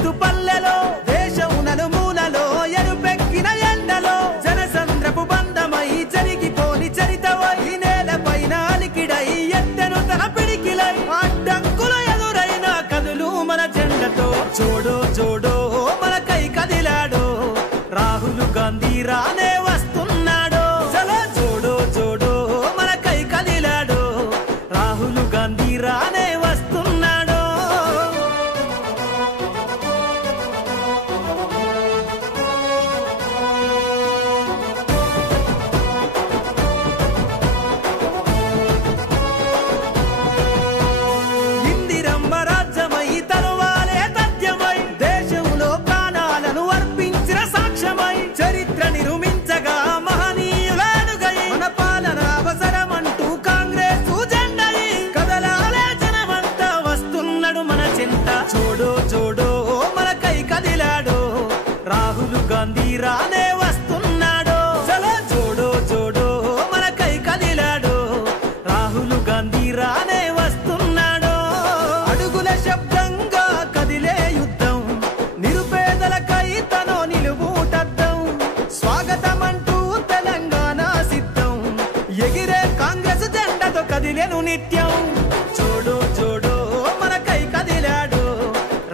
పలకరిస్తూ పల్లెలో దేశం నలుమూలలో ఎరుపెక్కిన ఎండలో జనసంద్రపు బంధమై జరిగిపోని చరితవై నేలపైన అలికిడై ఎత్తెను తన పిడికిలై అడ్డంకుల ఎదురైన కదులు మన జెండతో జోడో జోడో మనకై కదిలాడో రాహుల్ గాంధీ రానే వస్తున్నాడో చలో జోడో జోడో మనకై కదిలాడో రాహుల్ గాంధీ రానే వస్తున్నాడో ఇందిరమ్మ రాజ్యమై తరువాలే తథ్యమై దేశంలో ప్రాణాలను అర్పించిన సాక్ష్యమై చరిత్ర నిర్మించగా మహనీయుల అడుగై మన పాలన అవసరమంటూ కాంగ్రెస్ జెండై కదలాలే జనమంతా వస్తున్నాడు మన చింత జోడో జోడో మనకై కదిలాడో రాహుల్ గాంధీ రానే వస్తున్నాడో చలో జోడో జోడో మనకై కదిలాడో రాహుల్ గాంధీ రానే వస్తున్నాడో అడుగుల శబ్దంగా కదిలే యుద్ధం నిరుపేదలకై తనో నిలువుటద్దం స్వాగతమంటూ తెలంగాణ సిద్ధం ఎగిరే కాంగ్రెస్ జెండతో కదిలేను నిత్యం జోడో జోడో మనకై కదిలాడో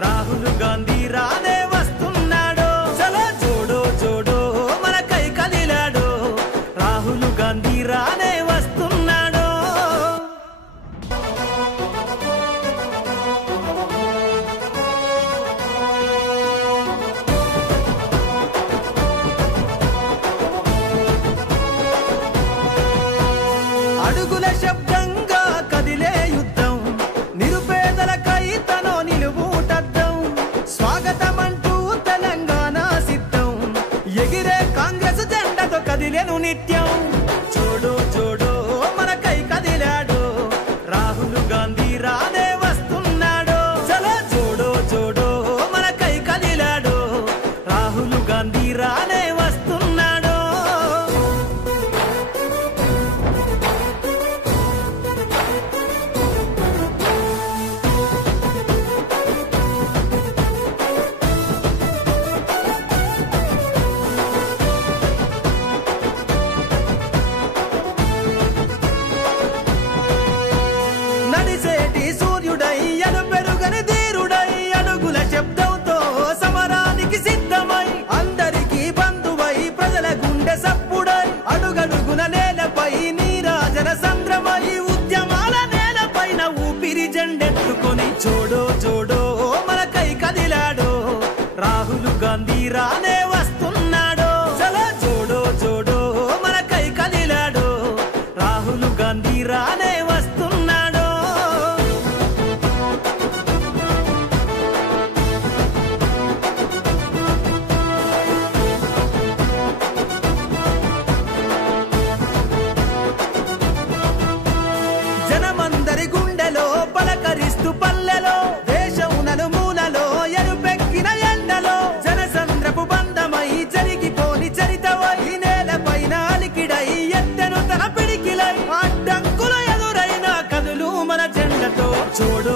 రాహుల్ గాంధీ రానే వస్తున్నాడో చలో జోడో జోడో మనకై కదిలాడో రాహుల్ గాంధీ రానే వస్తున్నాడో అడుగుల శబ్దంగా కదిలే యుద్ధం నిరుపేదలకై తనో నిలువుటద్దం స్వాగతమంటూ తెలంగాణ సిద్ధం ఎగిరే కాంగ్రెస్ జెండతో కదిలేను నిత్యం జోడో జోడో మనకై కదిలాడో రాహుల్ గాంధీ రానే వస్తున్నాడో చలో జోడో జోడో మనకై కదిలాడో రాహుల్ గాంధీ రానే వస్తున్నాడో నడిసేటి సూర్యుడై ఎనుపెరుగని ధీరుడై అడుగుల శబ్దంతో సమరానికి సిద్ధమై అందరికీ బంధువై ప్రజల గుండె సప్పుడై అడుగడుగున నేలపై నీరాజన సంద్రమై ఉద్యమాల నేలపైన ఊపిరి జెండెత్తుకొని జోడో జోడో మనకై కదిలాడో రాహుల్ గాంధీ రానే వస్తున్నాడో చలో జోడో జోడో మనకై కదిలాడో రాహుల్ గాంధీ రానే వస్తున్నాడో జనమందరి గుండెలో పలకరిస్తూ పల్లెలో దేశం నలుమూలలో ఎరుపెక్కిన ఎండలో జనసంద్రపు బంధమై జరిగిపోని చరితవై నేలపైన అలికిడై ఎత్తెను తన పిడికిలై అడ్డంకుల ఎదురైన కదులు మన జెండతో జోడో